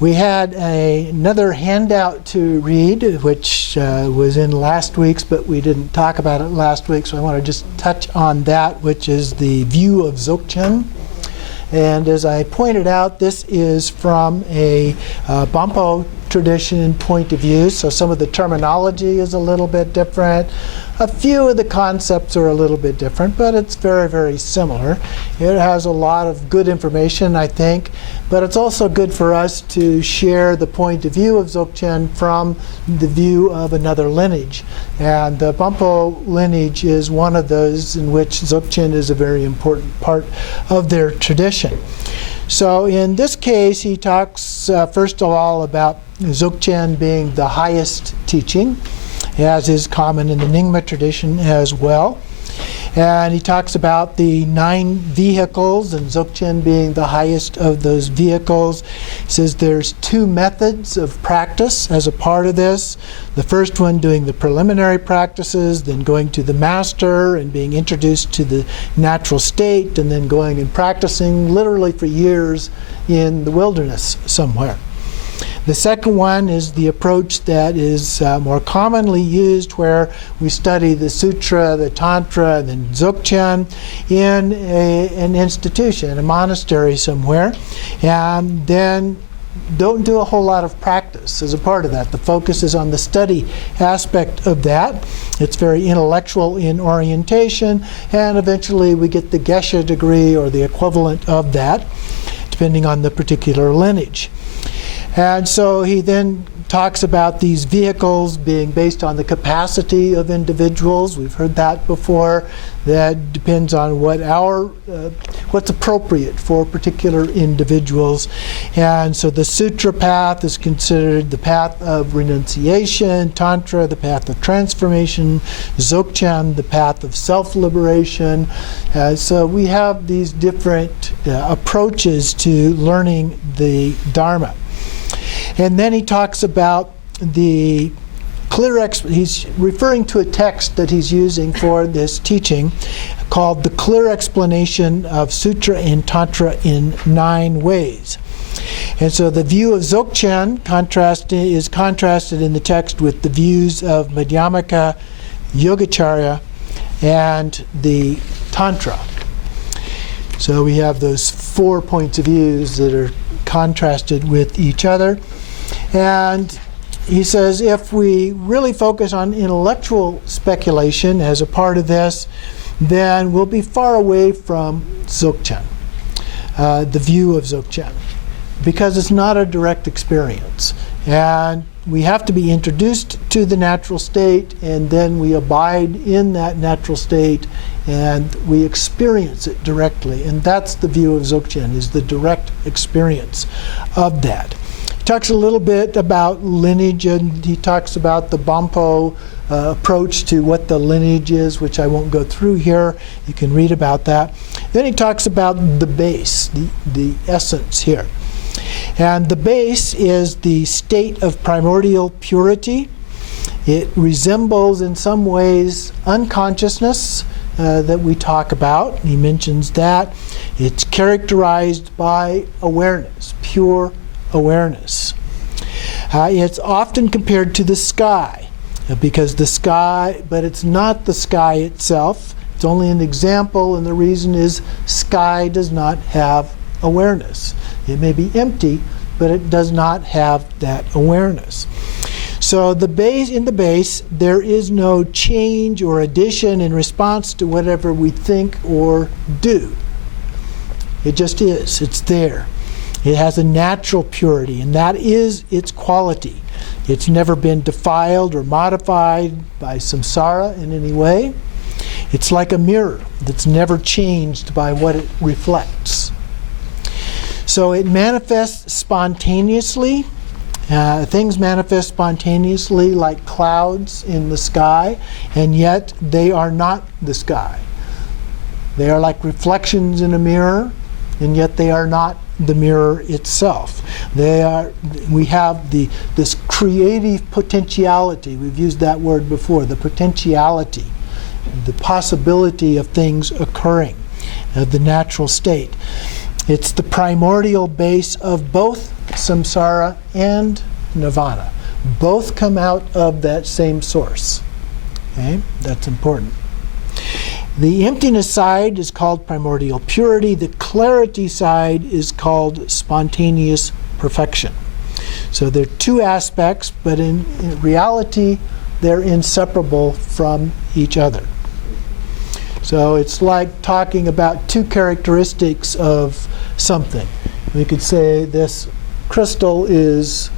We had another handout to read, which was in last week's, but we didn't talk about it last week, so I want to just touch on that, which is the View of Dzogchen. And as I pointed out, this is from a Bonpo tradition point of view, so some of the terminology is a little bit different. A few of the concepts are a little bit different, but it's very, very similar. It has a lot of good information, I think, but it's also good for us to share the point of view of Dzogchen from the view of another lineage. And the Bonpo lineage is one of those in which Dzogchen is a very important part of their tradition. So in this case, he talks first of all about Dzogchen being the highest teaching, as is common in the Nyingma tradition as well. And he talks about the 9 vehicles, and Dzogchen being the highest of those vehicles. He says there's 2 methods of practice as a part of this. The first one doing the preliminary practices, then going to the master and being introduced to the natural state, and then going and practicing literally for years in the wilderness somewhere. The second one is the approach that is more commonly used, where we study the sutra, the tantra, and then Dzogchen in an institution, a monastery somewhere, and then don't do a whole lot of practice as a part of that. The focus is on the study aspect of that. It's very intellectual in orientation, and eventually we get the Geshe degree or the equivalent of that, depending on the particular lineage. And so he then talks about these vehicles being based on the capacity of individuals. We've heard that before. That depends on what's appropriate for particular individuals. And so the sutra path is considered the path of renunciation, tantra, the path of transformation, Dzogchen, the path of self-liberation. So we have these different approaches to learning the Dharma. And then he talks about the he's referring to a text that he's using for this teaching called The Clear Explanation of Sutra and Tantra in 9 Ways. And so the view of Dzogchen is contrasted in the text with the views of Madhyamaka, Yogacarya, and the Tantra. So we have those 4 points of views that are contrasted with each other. And he says if we really focus on intellectual speculation as a part of this, then we'll be far away from Dzogchen, the view of Dzogchen, because it's not a direct experience. And we have to be introduced to the natural state, and then we abide in that natural state, and we experience it directly. And that's the view of Dzogchen, is the direct experience of that. He talks a little bit about lineage, and he talks about the Bonpo approach to what the lineage is, which I won't go through here. You can read about that. Then he talks about the base, the essence here. And the base is the state of primordial purity. It resembles in some ways unconsciousness that we talk about. He mentions that. It's characterized by awareness, pure awareness. It's often compared to the sky, because the sky, but it's not the sky itself. It's only an example, and the reason is sky does not have awareness. It may be empty, but it does not have that awareness. So in the base, there is no change or addition in response to whatever we think or do. It just is. It's there. It has a natural purity, and that is its quality. It's never been defiled or modified by samsara in any way. It's like a mirror that's never changed by what it reflects. So it manifests spontaneously. Things manifest spontaneously like clouds in the sky, and yet they are not the sky. They are like reflections in a mirror, and yet they are not the mirror itself. We have this creative potentiality. We've used that word before, the potentiality, the possibility of things occurring, the natural state. It's the primordial base of both samsara and nirvana. Both come out of that same source. Okay? That's important. The emptiness side is called primordial purity. The clarity side is called spontaneous perfection. So there are two aspects, but in reality, they're inseparable from each other. So it's like talking about two characteristics of something. We could say this crystal is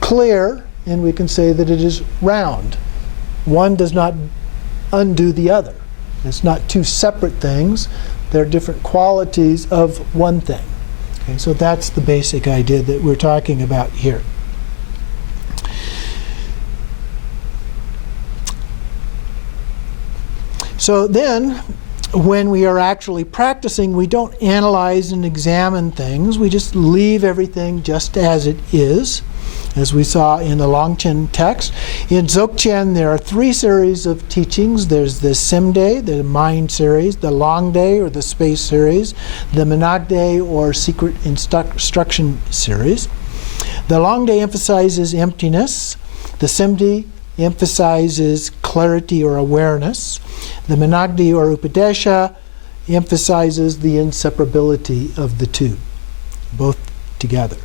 clear, and we can say that it is round. One does not undo the other. It's not two separate things. They're different qualities of one thing. Okay, so that's the basic idea that we're talking about here. So then, when we are actually practicing, we don't analyze and examine things. We just leave everything just as it is, as we saw in the Longchen text. In Dzogchen, there are three series of teachings. There's the Simde, the mind series, the Longde, or the space series, the Menagde, or secret instruction series. The Longde emphasizes emptiness. The Simde emphasizes clarity or awareness. The Menagde, or Upadesha, emphasizes the inseparability of the two, both together.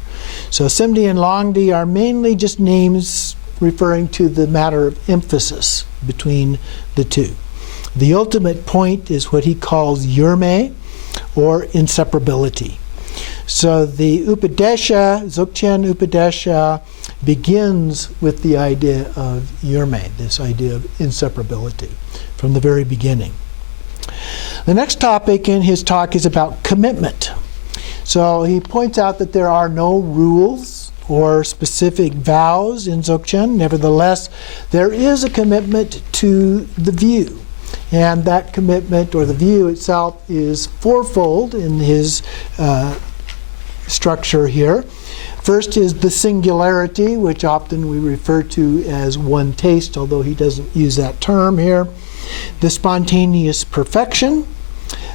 So Simdi and Longdi are mainly just names referring to the matter of emphasis between the two. The ultimate point is what he calls yurme, or inseparability. So the Upadesha, Dzogchen Upadesha, begins with the idea of yurme, this idea of inseparability, from the very beginning. The next topic in his talk is about commitment. So he points out that there are no rules or specific vows in Dzogchen. Nevertheless, there is a commitment to the view. And that commitment, or the view itself, is fourfold in his structure here. First is the singularity, which often we refer to as one taste, although he doesn't use that term here. The spontaneous perfection,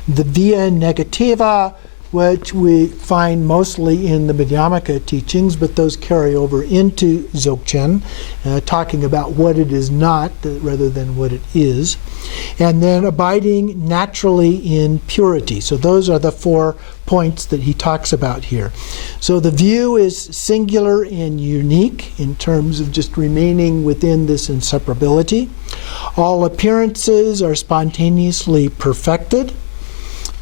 the via negativa, which we find mostly in the Madhyamaka teachings, but those carry over into Dzogchen, talking about what it is not rather than what it is. And then abiding naturally in purity. So those are the 4 points that he talks about here. So the view is singular and unique in terms of just remaining within this inseparability. All appearances are spontaneously perfected.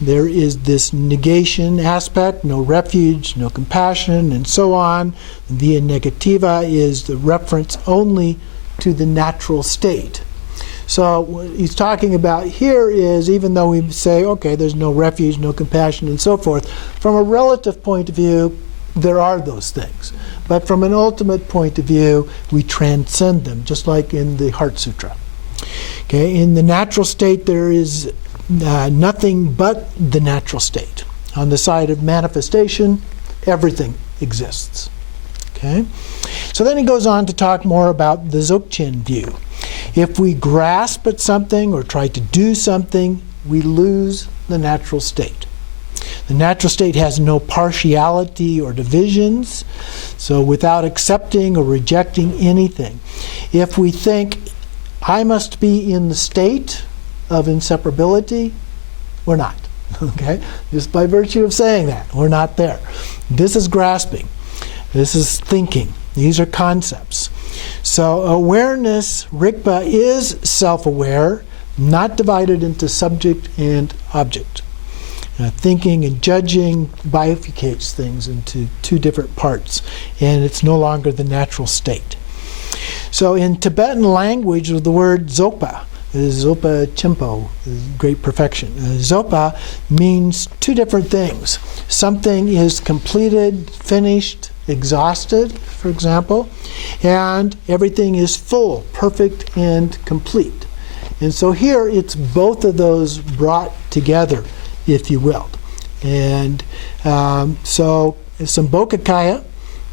There is this negation aspect, no refuge, no compassion, and so on. Via negativa is the reference only to the natural state. So what he's talking about here is, even though we say, okay, there's no refuge, no compassion, and so forth, from a relative point of view, there are those things. But from an ultimate point of view, we transcend them, just like in the Heart Sutra. Okay, in the natural state, there is nothing but the natural state. On the side of manifestation, everything exists. Okay? So then he goes on to talk more about the Dzogchen view. If we grasp at something or try to do something, we lose the natural state. The natural state has no partiality or divisions, so without accepting or rejecting anything. If we think, I must be in the state of inseparability, we're not. Okay? Just by virtue of saying that, we're not there. This is grasping. This is thinking. These are concepts. So awareness, Rigpa, is self-aware, not divided into subject and object. Thinking and judging bifurcates things into 2 different parts, and it's no longer the natural state. So in Tibetan language, the word Zopa, Zopa Chimpo, great perfection. Zopa means 2 different things. Something is completed, finished, exhausted, for example, and everything is full, perfect, and complete. And so here it's both of those brought together, if you will. And so Sambhogakaya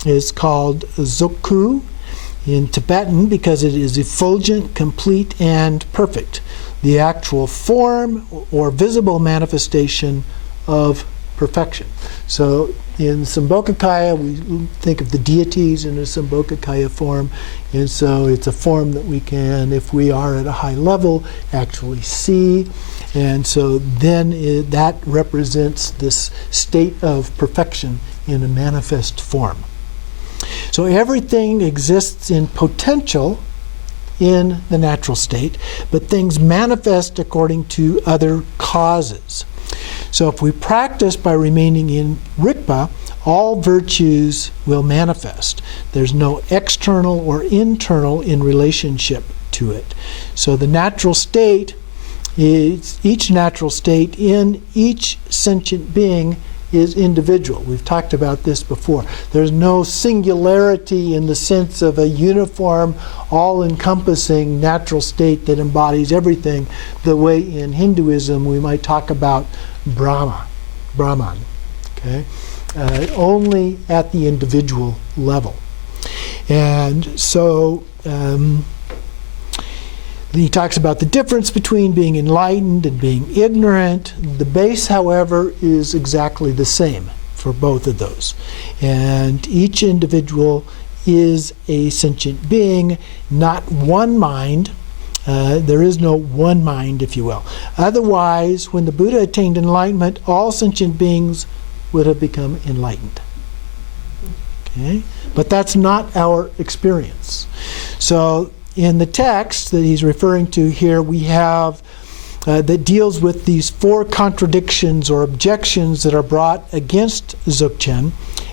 is called Zoku in Tibetan because it is effulgent, complete, and perfect. The actual form or visible manifestation of perfection. So in Sambhogakaya, we think of the deities in a Sambhogakaya form, and so it's a form that we can, if we are at a high level, actually see. And so then that represents this state of perfection in a manifest form. So everything exists in potential in the natural state, but things manifest according to other causes. So if we practice by remaining in Rigpa, all virtues will manifest. There's no external or internal in relationship to it. So the natural state is, each natural state in each sentient being is individual. We've talked about this before. There's no singularity in the sense of a uniform, all-encompassing natural state that embodies everything, the way in Hinduism we might talk about Brahman. Okay? Only at the individual level. And so he talks about the difference between being enlightened and being ignorant. The base, however, is exactly the same for both of those. And each individual is a sentient being, not one mind. There is no one mind, if you will. Otherwise, when the Buddha attained enlightenment, all sentient beings would have become enlightened. Okay? But that's not our experience. So in the text that he's referring to here, we have that deals with these 4 contradictions or objections that are brought against Dzogchen,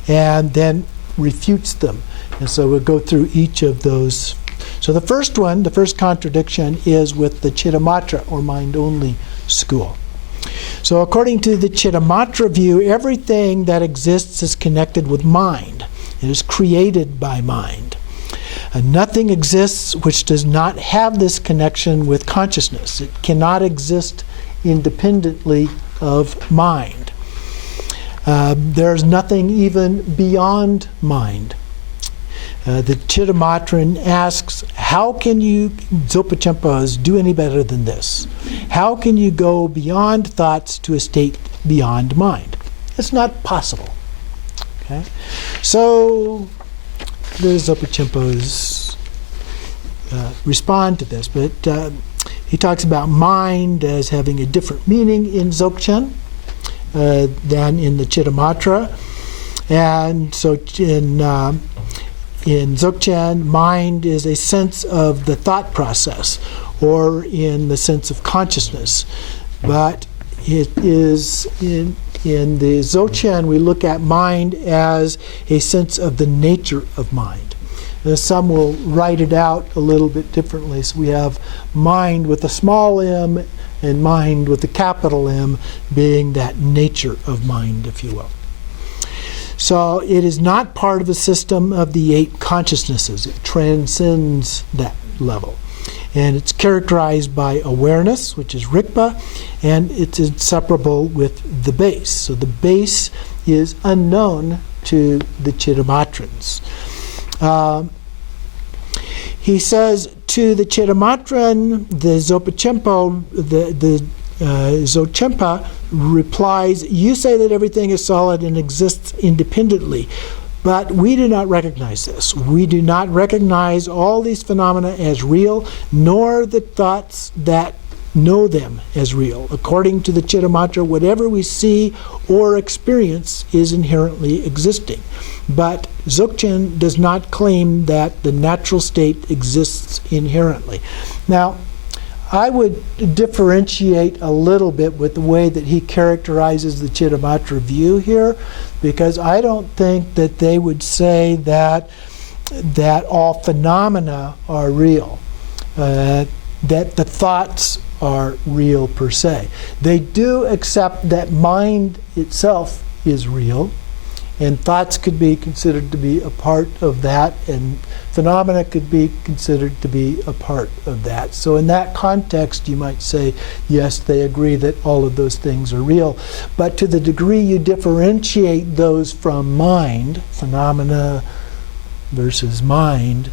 and then refutes them. And so we'll go through each of those. So the first one, the first contradiction, is with the Chittamatra, or mind-only school. So according to the Chittamatra view, everything that exists is connected with mind. It is created by mind. Nothing exists which does not have this connection with consciousness. It cannot exist independently of mind. There's nothing even beyond mind. The Chittamatran asks, how can you, Dzogchen, do any better than this? How can you go beyond thoughts to a state beyond mind? It's not possible. Okay? So the Dzogchen respond to this, but he talks about mind as having a different meaning in Dzogchen than in the Chittamatra. And so in Dzogchen, mind is a sense of the thought process, or in the sense of consciousness. But it is in the Dzogchen, we look at mind as a sense of the nature of mind. Some will write it out a little bit differently. So we have mind with a small m and mind with a capital M being that nature of mind, if you will. So it is not part of the system of the 8 consciousnesses. It transcends that level. And it's characterized by awareness, which is Rigpa, and it's inseparable with the base. So the base is unknown to the Chittamatrans. He says to the Chittamatran, the Dzogchen replies, you say that everything is solid and exists independently, but we do not recognize this. We do not recognize all these phenomena as real, nor the thoughts that know them as real. According to the Chittamatra, whatever we see or experience is inherently existing. But Dzogchen does not claim that the natural state exists inherently. Now, I would differentiate a little bit with the way that he characterizes the Chittamatra view here, because I don't think that they would say that all phenomena are real, that the thoughts are real per se. They do accept that mind itself is real, and thoughts could be considered to be a part of that, and phenomena could be considered to be a part of that. So in that context, you might say, yes, they agree that all of those things are real. But to the degree you differentiate those from mind, phenomena versus mind,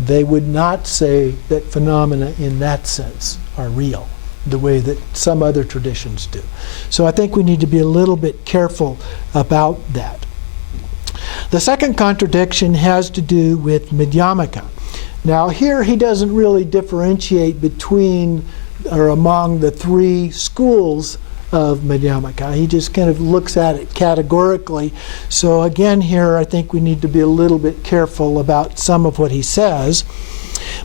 they would not say that phenomena in that sense are real. the way that some other traditions do. So I think we need to be a little bit careful about that. The second contradiction has to do with Madhyamaka. Now here he doesn't really differentiate between or among the three schools of Madhyamaka. He just kind of looks at it categorically. So again here I think we need to be a little bit careful about some of what he says.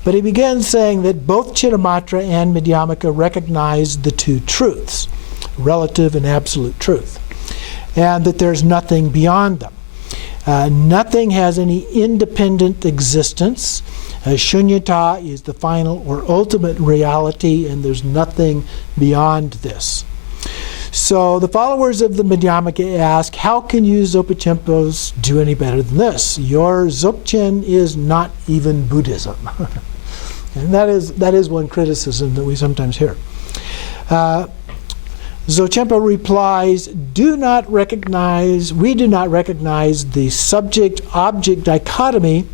But he begins saying that both Chittamatra and Madhyamaka recognize the two truths, relative and absolute truth, and that there's nothing beyond them. Nothing has any independent existence. Shunyata is the final or ultimate reality, and there's nothing beyond this. So the followers of the Madhyamaka ask, how can you Dzogchen do any better than this? Your Dzogchen is not even Buddhism. And that is one criticism that we sometimes hear. Dzogchen replies, we do not recognize the subject-object dichotomy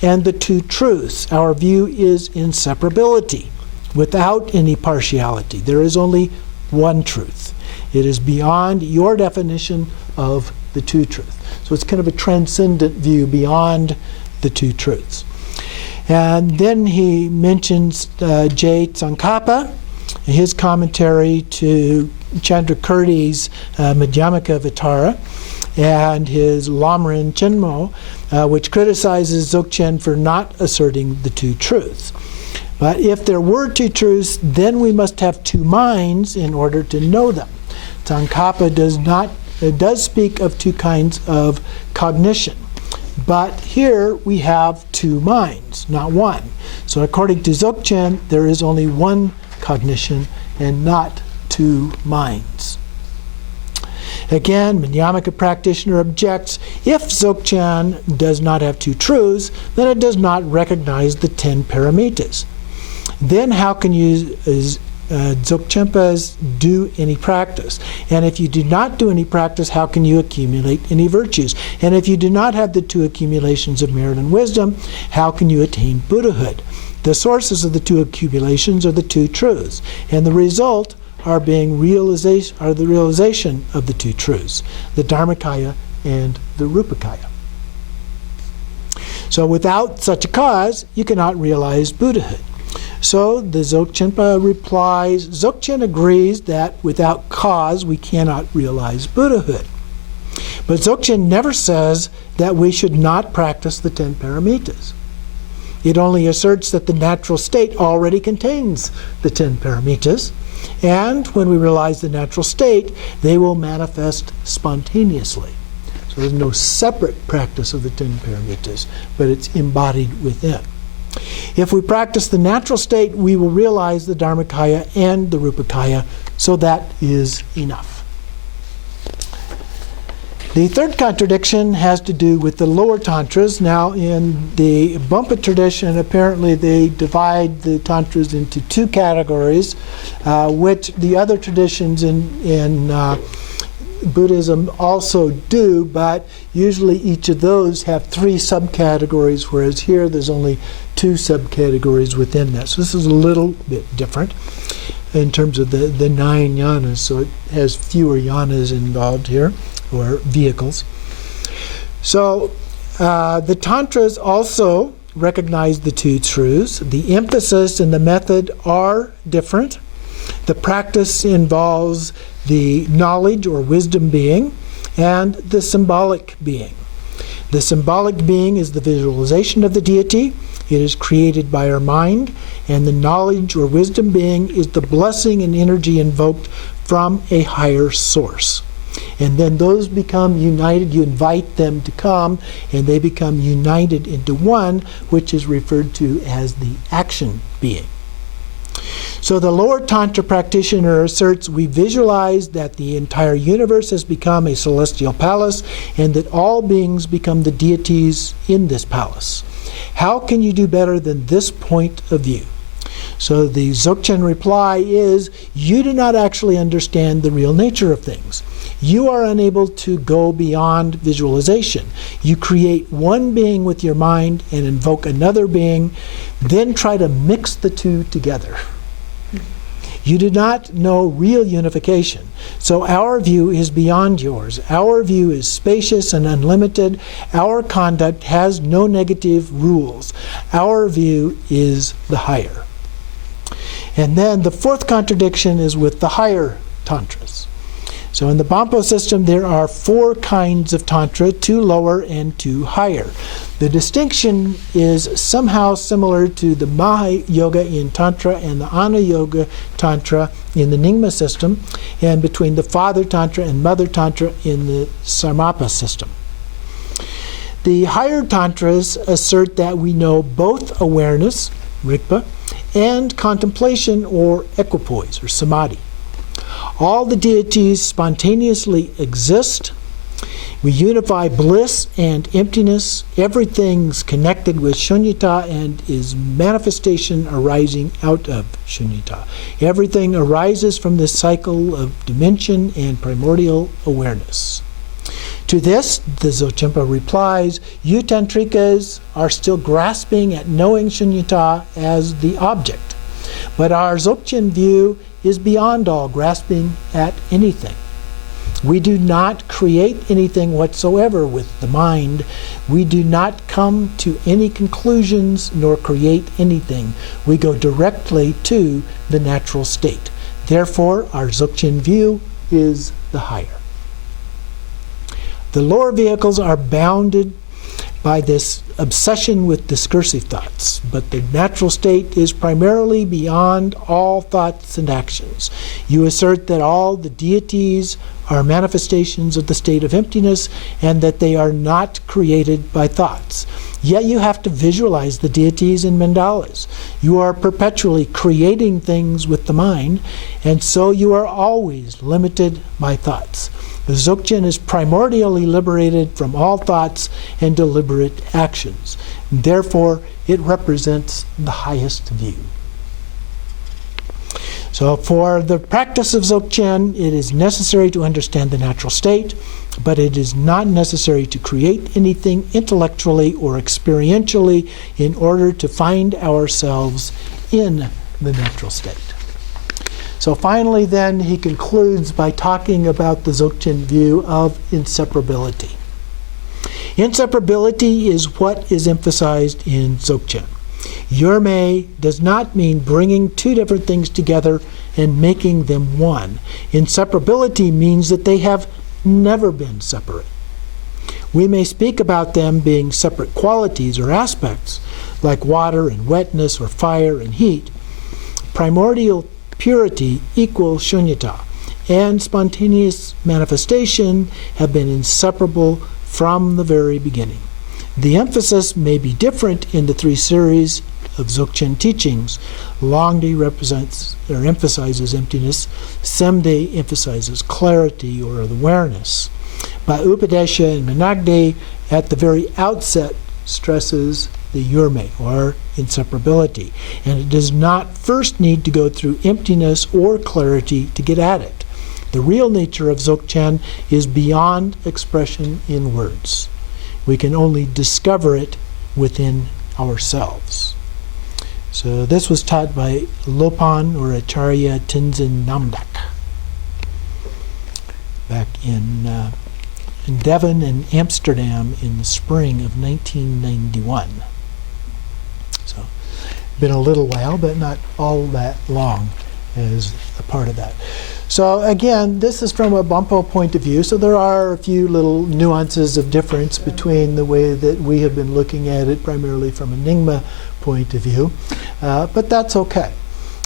and the two truths. Our view is inseparability, without any partiality. There is only one truth. It is beyond your definition of the two truths. So it's kind of a transcendent view beyond the two truths. And then he mentions J. Tsongkhapa, his commentary to Chandrakirti's Madhyamaka Vitara, and his Lamrim Chenmo, which criticizes Dzogchen for not asserting the two truths. But if there were two truths, then we must have two minds in order to know them. Tsongkhapa does speak of two kinds of cognition. But here we have two minds, not one. So according to Dzogchen, there is only one cognition and not two minds. Again, Madhyamaka practitioner objects, if Dzogchen does not have two truths, then it does not recognize the 10 paramitas. Then how can you Dzogchenpas do any practice? And if you do not do any practice, how can you accumulate any virtues? And if you do not have the two accumulations of merit and wisdom, how can you attain Buddhahood? The sources of the two accumulations are the two truths, and the result are the realization of the two truths, the Dharmakaya and the Rupakaya. So without such a cause, you cannot realize Buddhahood. So the Dzogchenpa replies, Dzogchen agrees that without cause we cannot realize Buddhahood. But Dzogchen never says that we should not practice the 10 paramitas. It only asserts that the natural state already contains the 10 paramitas, and when we realize the natural state, they will manifest spontaneously. So there's no separate practice of the 10 paramitas, but it's embodied within. If we practice the natural state, we will realize the Dharmakaya and the Rupakaya, so that is enough. The third contradiction has to do with the Lower Tantras. Now, in the Bonpo tradition, apparently they divide the Tantras into two categories, which the other traditions in Buddhism also do, but usually each of those have three subcategories, whereas here there's only two subcategories within that. So this is a little bit different in terms of the 9 yanas, so it has fewer yanas involved here, or vehicles. So the Tantras also recognize the two truths. The emphasis and the method are different. The practice involves the knowledge or wisdom being and the symbolic being. The symbolic being is the visualization of the deity. It is created by our mind, and the knowledge or wisdom being is the blessing and energy invoked from a higher source. And then those become united. You invite them to come, and they become united into one, which is referred to as the action being. So the Lower Tantra practitioner asserts we visualize that the entire universe has become a celestial palace and that all beings become the deities in this palace. How can you do better than this point of view? So the Dzogchen reply is, you do not actually understand the real nature of things. You are unable to go beyond visualization. You create one being with your mind and invoke another being, then try to mix the two together. You do not know real unification. So our view is beyond yours. Our view is spacious and unlimited. Our conduct has no negative rules. Our view is the higher. And then the fourth contradiction is with the higher tantras. So in the Bonpo system, there are 4 kinds of tantra, 2 lower and 2 higher. The distinction is somehow similar to the Maha Yoga in Tantra and the Ana Yoga Tantra in the Nyingma system, and between the Father Tantra and Mother Tantra in the Sarmapa system. The higher tantras assert that we know both awareness, Rigpa, and contemplation, or equipoise, or samadhi. All the deities spontaneously exist. We unify bliss and emptiness. Everything's connected with shunyata and is manifestation arising out of shunyata. Everything arises from this cycle of dimension and primordial awareness. To this, the Dzogchen replies, you tantrikas are still grasping at knowing shunyata as the object. But our Dzogchen view is beyond all grasping at anything. We do not create anything whatsoever with the mind. We do not come to any conclusions nor create anything. We go directly to the natural state. Therefore, our Dzogchen view is the higher. The lower vehicles are bounded by this obsession with discursive thoughts, but the natural state is primarily beyond all thoughts and actions. You assert that all the deities are manifestations of the state of emptiness and that they are not created by thoughts. Yet you have to visualize the deities in mandalas. You are perpetually creating things with the mind, and so you are always limited by thoughts. The Dzogchen is primordially liberated from all thoughts and deliberate actions. Therefore, it represents the highest view. So for the practice of Dzogchen, it is necessary to understand the natural state, but it is not necessary to create anything intellectually or experientially in order to find ourselves in the natural state. So finally then, he concludes by talking about the Dzogchen view of inseparability. Inseparability is what is emphasized in Dzogchen. Yurmei does not mean bringing 2 different things together and making them one. Inseparability means that they have never been separate. We may speak about them being separate qualities or aspects, like water and wetness or fire and heat. Primordial purity equals shunyata, and spontaneous manifestation have been inseparable from the very beginning. The emphasis may be different in the 3 series of Dzogchen teachings. Longde represents or emphasizes emptiness. Semde emphasizes clarity or awareness. But Upadesha and Menagde at the very outset stresses the yurmei, or inseparability. And it does not first need to go through emptiness or clarity to get at it. The real nature of Dzogchen is beyond expression in words. We can only discover it within ourselves. So this was taught by Lopon or Acharya Tenzin Namdak back in Devon and Amsterdam in the spring of 1991. So been a little while, but not all that long as a part of that. So again, this is from a Bonpo point of view, so there are a few little nuances of difference between the way that we have been looking at it, primarily from a Nyingma point of view, but that's okay.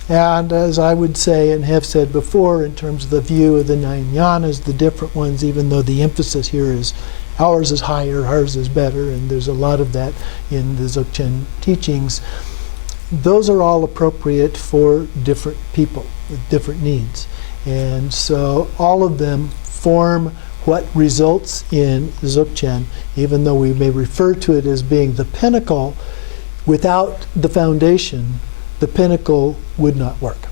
And as I would say and have said before, in terms of the view of the 9 jnanas, the different ones, even though the emphasis here is ours is higher, ours is better, and there's a lot of that in the Dzogchen teachings, those are all appropriate for different people with different needs. And so all of them form what results in Dzogchen, even though we may refer to it as being the pinnacle. Without the foundation, the pinnacle would not work.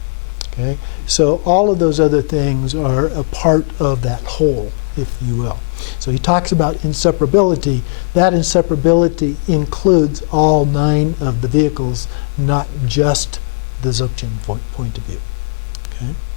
Okay? So all of those other things are a part of that whole, if you will. So he talks about inseparability. That inseparability includes all 9 of the vehicles, not just the Dzogchen point of view. Okay.